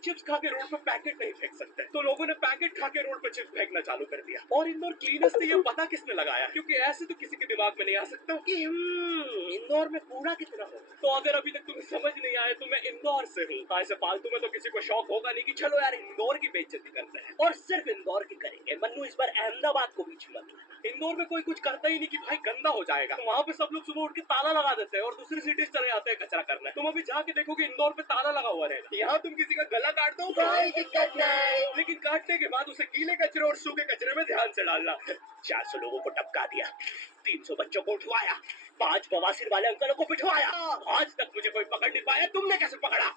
Chips खा के road पे पैकेट नहीं फेंक सकते, तो लोगों ने पैकेट खा के रोड पे चिप्स फेंकना चालू कर दिया। और इंदौर क्लीनेस्ट से ये पता किसने लगाया, क्योंकि ऐसे तो किसी के दिमाग में नहीं आ सकता कि इंदौर में कूड़ा कितना हो। तो अगर अभी तक तुम्हें समझ नहीं आया तो मैं इंदौर से हूँ। ऐसे फालतू में तो किसी को शौक होगा नहीं कि चलो यार इंदौर की बेइज्जती करते हैं, और सिर्फ इंदौर की करेंगे। मन्नू इस बार अहमदाबाद को बीच मत लाना। इंदौर में कोई कुछ करता ही नहीं कि भाई गंदा हो जाएगा, तो वहाँ पे सब लोग सुबह उठ के ताला लगा देते हैं और दूसरी सिटीज चले जाते हैं कचरा करने। तुम अभी जाके देखोगे इंदौर पे ताला लगा हुआ रहेगा। यहाँ तुम किसी का गला काट दो कोई दिक्कत नहीं, लेकिन काटने के बाद उसे गीले कचरे और सूखे कचरे में ध्यान से डालना। 400 लोगों को टपका दिया, 300 बच्चों को उठवाया, 5 बवासीर वाले अंकलों को पिटवाया। आज तक मुझे कोई पकड़ नहीं पाया, तुमने कैसे पकड़ा?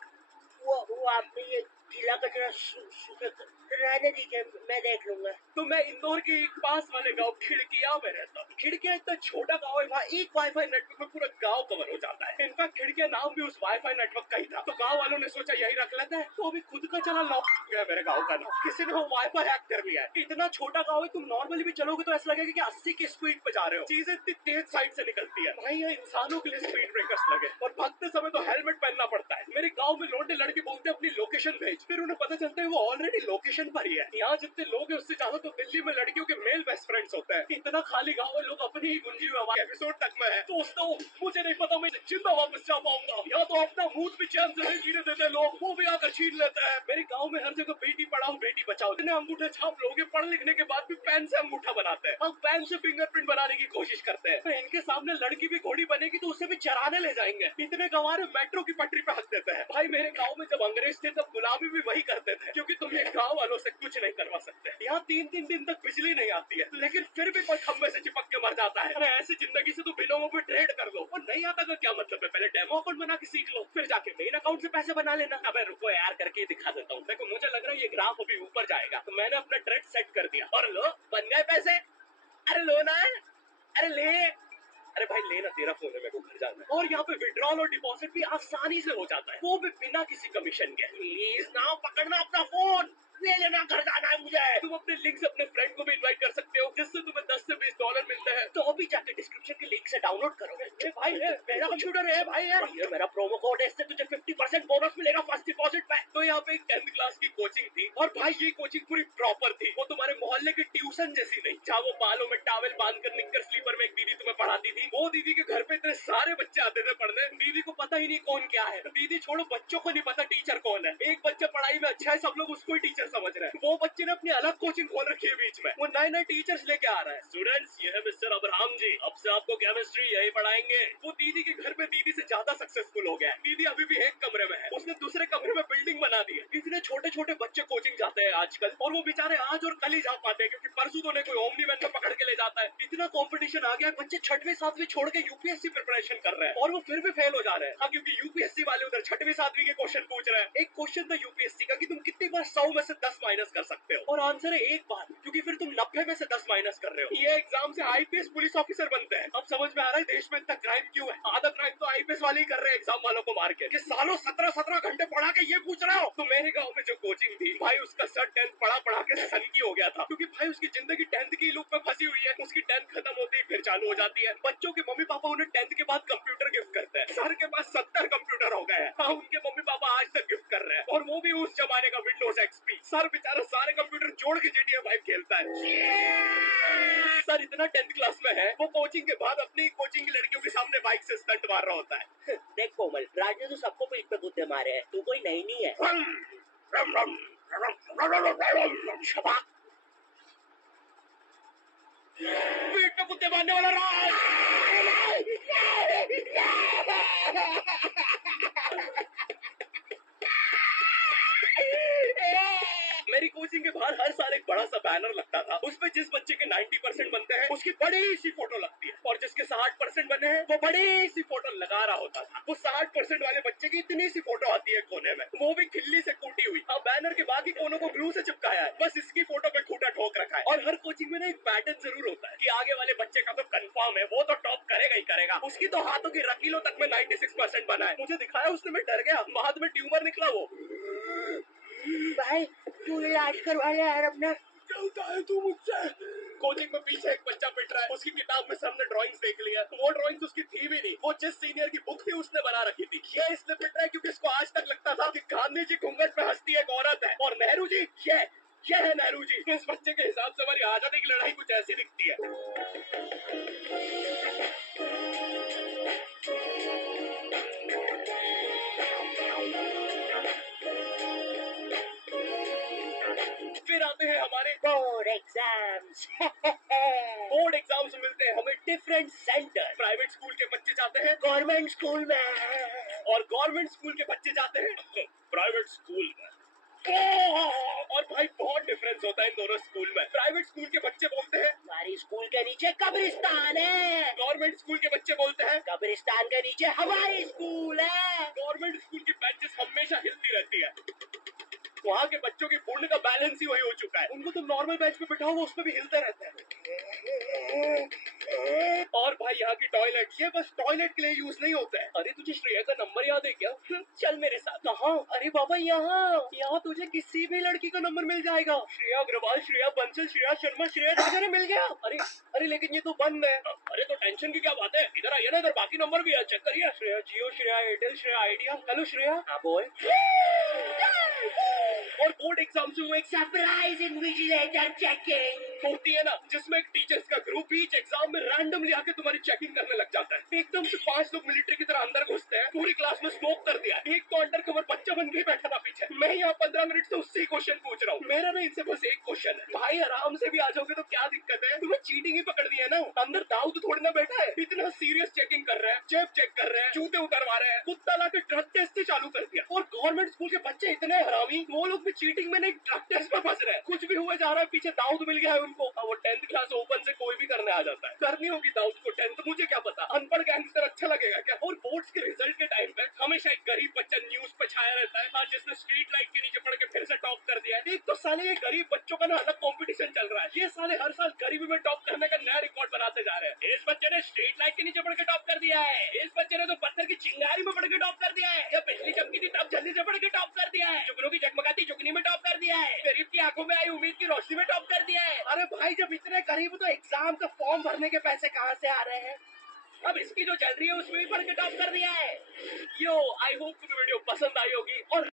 वो आपने ये गीला कचरा सूखे रहने दीजिए, मैं देख लूंगा। तो मैं इंदौर के एक पास वाले गांव खिड़किया में रहता हूँ। खिड़किया इतना छोटा गांव है, वहाँ एक वाईफाई नेटवर्क में पूरा गांव कवर हो जाता है। इनफैक्ट खिड़किया नाम भी उस वाईफाई नेटवर्क का ही था, तो गांव वालों ने सोचा यही रख लेते हैं, तो अभी खुद का चला लॉक गया मेरे गाँव का नाम। किसी ने वो वाईफाई हैक कर लिया है। इतना छोटा गाँव है, तुम नॉर्मली भी चलोगे तो ऐसा लगेगा कि 80 की स्पीड पे जा रहे हो। चीजें इतनी तेज साइड से निकलती है भाई, यहाँ इंसानों के लिए स्पीड ब्रेकर्स लगे, और भागते समय तो हेलमेट पहनना पड़ता है। मेरे गाँव में लौंडे लड़के बोलते हैं अपनी लोकेशन भेज, फिर उन्हें पता चलता है वो ऑलरेडी लोकेशन पर ही है। यहाँ जितने लोग हैं उससे ज्यादा तो दिल्ली में लड़कियों के मेल बेस्ट फ्रेंड्स होते हैं। इतना खाली गाँव है, लोग अपनी ही गुंजी हुई आवाज एपिसोड तक में है। दोस्तों मुझे नहीं पता मैं जिंदा वापस जा पाऊंगा, या तो अपना भूत भी चैन से नहीं जीने देते लोग, वो भी आकर छीन लेते हैं। मेरे गाँव में हर जगह बेटी पढ़ाओ बेटी बचाओ, इतने अंगूठे छाप लोगे, पढ़ लिखने के बाद भी पेन से अंगूठा बनाते हैं, अब पेन से फिंगरप्रिंट बनाने की कोशिश करते हैं। तो इनके सामने लड़की भी घोड़ी बनेगी तो उसे भी चराने ले जाएंगे। इतने गंवारे मेट्रो की पटरी पे हक देते हैं। भाई मेरे गाँव में जब अंग्रेज थे तब गुलामी भी वही करते थे, क्योंकि तुम ये गाँव वालों से कुछ नहीं करवा सकते। यहाँ 3-3 दिन तक बिजली नहीं आती है, लेकिन फिर भी कोई खंबे से चिपक के मर जाता है। अरे ऐसी जिंदगी से तो बिलों पे ट्रेड कर लो। और नहीं आता का क्या मतलब है, पहले डेमो अकाउंट बना के सीख लो, फिर जाके मेन अकाउंट से पैसे बना लेना। अबे रुको यार, करके दिखा देता हूँ। देखो मुझे लग रहा है ये ग्राफ अभी ऊपर जाएगा, तो मैंने अपना ट्रेड सेट कर दिया, और लो बन गए पैसे। अरे लो ना, अरे ले, अरे भाई लेना, तेरा फोन है, मेरे को घर जाना है। और यहाँ पे विड्रॉल और डिपॉजिट भी आसानी से हो जाता है, वो भी बिना किसी कमीशन के। प्लीज ना पकड़ना अपना फोन, ले लेना, घर जाना है मुझे। तुम अपने लिंक से अपने फ्रेंड को भी इनवाइट कर सकते हो, जिससे तुम्हें 10 से 20 डॉलर मिलते हैं। तो अभी जाके डिस्क्रिप्शन के लिंक से डाउनलोड करो। ये भाई है मेरा कंप्यूटर है भाई, है ये मेरा प्रोमो कोड है, इससे तुझे 50% बोनस मिलेगा फर्स्ट डिपॉजिट पे। तो यहाँ पे एक 10th क्लास की कोचिंग थी, और भाई ये कोचिंग पूरी प्रॉपर थी। वो तुम्हारे मोहल्ले की ट्यूशन जैसी नहीं, जहाँ वो बालों में टॉवेल बांधकर निक्कर स्लीपर में एक दीदी तुम्हें पढ़ाती थी। वो दीदी के घर पे इतने सारे बच्चे आते थे पढ़ने, दीदी को पता ही नहीं कौन क्या है। दीदी छोड़ो, बच्चों को नहीं पता टीचर कौन है। एक बच्चा पढ़ाई में अच्छा है, सब लोग उसको ही टीचर समझ रहे हैं। वो बच्चे ने अपनी अलग कोचिंग खोल रखी है बीच में, वो नए टीचर्स लेके आ रहा है। स्टूडेंट्स, ये है मिस्टर अब्राहम जी, अब से आपको केमिस्ट्री यही पढ़ाएंगे। वो दीदी के घर पे दीदी से ज्यादा सक्सेसफुल हो गया है। दीदी अभी भी एक कमरे में है, उसने दूसरे कमरे में बिल्डिंग बना दी है। इतने छोटे छोटे बच्चे कोचिंग जाते हैं आजकल, और वो बेचारे आज और कल ही जा पाते हैं, क्योंकि परसों तो उन्हें कोई ओमनी वैन में पकड़ के ले जाता है। इतना कंपटीशन आ गया है, बच्चे 6वीं 7वीं छोड़ के यूपीएससी प्रिपरेशन कर रहे हैं, और वो फिर भी फेल हो जा रहे हैं। हाँ, क्योंकि यूपीएससी वाले उधर 6वीं 7वीं के क्वेश्चन पूछ रहे हैं। एक क्वेश्चन था यूपीएससी का कि तुम कितनी बार 100 में से 10 माइनस कर सकते हो, और आंसर है एक बार, क्योंकि फिर तुम 90 में से 10 माइनस कर रहे हो। ये एग्जाम से आईपीएस पुलिस ऑफिसर बनते हैं। अब समझ में आ रहा है देश में इतना क्राइम क्यों है। आधा क्राइम तो आईपीएस वाले ही कर रहे हैं एग्जाम वालों को मार के, कि सालों 17-17 घंटे पढ़ा के ये पूछ रहा हो। तो मेरे गाँव में जो कोचिंग थी भाई, उसका सर 10th पढ़ा के सन की हो गया था, क्योंकि भाई उसकी जिंदगी 10th की लूप में फंसी हुई है। उसकी 10th खत्म होती ही फिर चालू हो जाती है। बच्चों के मम्मी पापा उन्हें 10th के बाद कंप्यूटर गिफ्ट करते हैं। सर के पास 70 कंप्यूटर हो गए हैं। हाँ, उनके मम्मी पापा आज तक गिफ्ट कर रहे हैं, और वो भी उस जमाने का विंडोज एक्सपी। सर बेचारा सारे कंप्यूटर जोड़ के GTA 5 खेलता है। सर इतना 10th क्लास में है, वो कोचिंग के बाद अपनी कोचिंग की लड़कियों के सामने बाइक से स्टंट मार रहा होता है। देख कोमल, राज ने तो सबको पीठ पे कुत्ते मारे हैं, तू कोई नई नहीं है। पीठ पे कुत्ते मारने वाला राज। मेरी कोचिंग के बाहर हर साल एक बड़ा सा बैनर लगता था, उसपे जिस बच्चे के 90% बनते हैं उसकी बड़ी सी फोटो लगती है, और जिसके 60% बने हैं वो बड़ी सी फोटो लगा रहा होता था। वो 60% वाले बच्चे की इतनी सी फोटो आती है कोने में, वो भी खिल्ली से कूटी हुई। अब बैनर के बाकी कोनों को ग्लू से चिपकाया है, बस इसकी फोटो पे खूंटा ठोक रखा है। और हर कोचिंग में ना एक पैटर्न जरूर होता है कि आगे वाले बच्चे का तो कंफर्म है, वो तो टॉप करेगा ही करेगा। उसकी तो हाथों की रकीलों तक में 96% बना है। मुझे दिखाया उसने, मैं डर गया, बाद में ट्यूमर निकला वो। भाई तू इलाज करवा ले यार अपना। चलता है तू मुझसे। कोचिंग में पीछे एक बच्चा पिट रहा है, उसकी किताब में सबने ड्राइंग्स देख लिया। वो ड्राइंग्स उसकी थी भी नहीं, वो जिस सीनियर की बुक थी उसने बना रखी थी। ये इसलिए पिट रहा है क्योंकि इसको आज तक लगता था कि गांधी जी घूंघट पे हंसती है कौन नेहरू जी, ये है नेहरू जी। इस बच्चे के हिसाब से हमारी आजादी की लड़ाई कुछ ऐसी दिखती है। फिर आते हैं हमारे बोर्ड एग्जाम्स। बोर्ड एग्जाम्स मिलते हैं हमें डिफरेंट सेंटर। प्राइवेट स्कूल के बच्चे जाते हैं गवर्नमेंट स्कूल में, और गवर्नमेंट स्कूल के बच्चे जाते हैं प्राइवेट स्कूल में। और भाई बहुत डिफरेंस होता है इन दोनों स्कूल में। प्राइवेट स्कूल के बच्चे बोलते हैं हमारी स्कूल के नीचे कब्रिस्तान है। गवर्नमेंट स्कूल के बच्चे बोलते हैं कब्रिस्तान के नीचे हमारी स्कूल है। गवर्नमेंट स्कूल की बेंचेस हमेशा हिलती रहती है। वहाँ के बच्चों की पूर्ण का बैलेंस ही वही हो चुका है। उनको तो नॉर्मल बेंच पे बिठाओ वो उसमें भी हिलते रहते हैं। और भाई यहाँ की टॉयलेट, ये बस टॉयलेट के लिए यूज नहीं होता है। अरे तुझे श्रेया का नंबर याद है क्या? चल मेरे साथ। कहाँ? अरे बाबा यहाँ तुझे किसी भी लड़की का नंबर मिल जाएगा। श्रेया अग्रवाल, श्रेया बंसल, श्रेया शर्मा, श्रेया राजा मिल गया। अरे लेकिन ये तो बंद है। अरे तो टेंशन की क्या बात है, इधर आइए ना, इधर बाकी नंबर भी है, चेक करिए। श्रेया जियो, श्रेया एयरटेल, श्रेया आइडिया। हेलो श्रेया। हाँ बोल। और बोर्ड एग्जाम से वो एक सरप्राइज इन्विजिलेटर चेकिंग होती है ना, जिसमें एक टीचर्स का ग्रुप बीच एग्जाम में रैंडमली आके तुम्हारी चेकिंग करने लग जाता है। एकदम से 5 लोग मिलिट्री की तरह अंदर घुसते हैं, पूरी क्लास में स्मोक कर दिया। एक तो अंडर कवर बच्चा बन के बैठा था पीछे। मैं यहाँ 15 मिनट से उससे क्वेश्चन पूछ रहा हूँ। मेरा ना इनसे बस एक क्वेश्चन है, भाई आराम से भी आ जाओगे तो क्या दिक्कत है? तुम्हें चीटिंग ही पकड़ दी है ना, अंदर दाऊद थोड़ी ना बैठा है। इतना सीरियस चेकिंग कर रहे हैं, जेब चेक कर रहे हैं, जूते उतरवा रहे हैं, कुत्ता लाके ड्रग टेस्ट से चालू कर दिया। और गवर्नमेंट स्कूल के बच्चे इतने हरामी, वो लोग भी चीटिंग में नहीं ड्रग टेस्ट में फंस रहे हैं। कुछ भी हुए जा रहा है, पीछे दाऊद मिल गया है उनको। वो 10th क्लास ओपन से कोई भी करने आ जाता है। करनी होगी दाऊद को 10th, मुझे क्या पता, अनपढ़ गैंगस्टर अच्छा लगेगा क्या? और बोर्ड्स के रिजल्ट के टाइम पे हमेशा एक गरीब बच्चा न्यूज पे छाया रहता है, हाँ, जिसने स्ट्रीट लाइट के नीचे पड़ के फिर से टॉप कर दिया है। एक तो साले ये गरीब बच्चों का ना अलग कंपटीशन चल रहा है। ये साले हर साल गरीबी में टॉप करने का नया रिकॉर्ड बनाते जा रहे हैं। इस बच्चे ने स्ट्रीट लाइट के नीचे पड़ के टॉप कर दिया है, इस बच्चे ने तो पत्थर की चिंगारी में पड़ के टॉप कर दिया है, या बिजली चमकी थी तब जल्दी से पड़ के टॉप कर दिया है, जुगनू की जगमगाती जुगनी में टॉप कर दिया है, गरीब की आंखों में आई उम्मीद की रोशनी में टॉप कर दिया है। अरे भाई जब इतने गरीब तो एग्जाम का फॉर्म भरने के पैसे कहाँ से आ रहे हैं? अब इसकी जो चल रही है उसमें भी पढ़ के टॉप कर दिया है। यो, आई होप तुम्हें वीडियो पसंद आई होगी और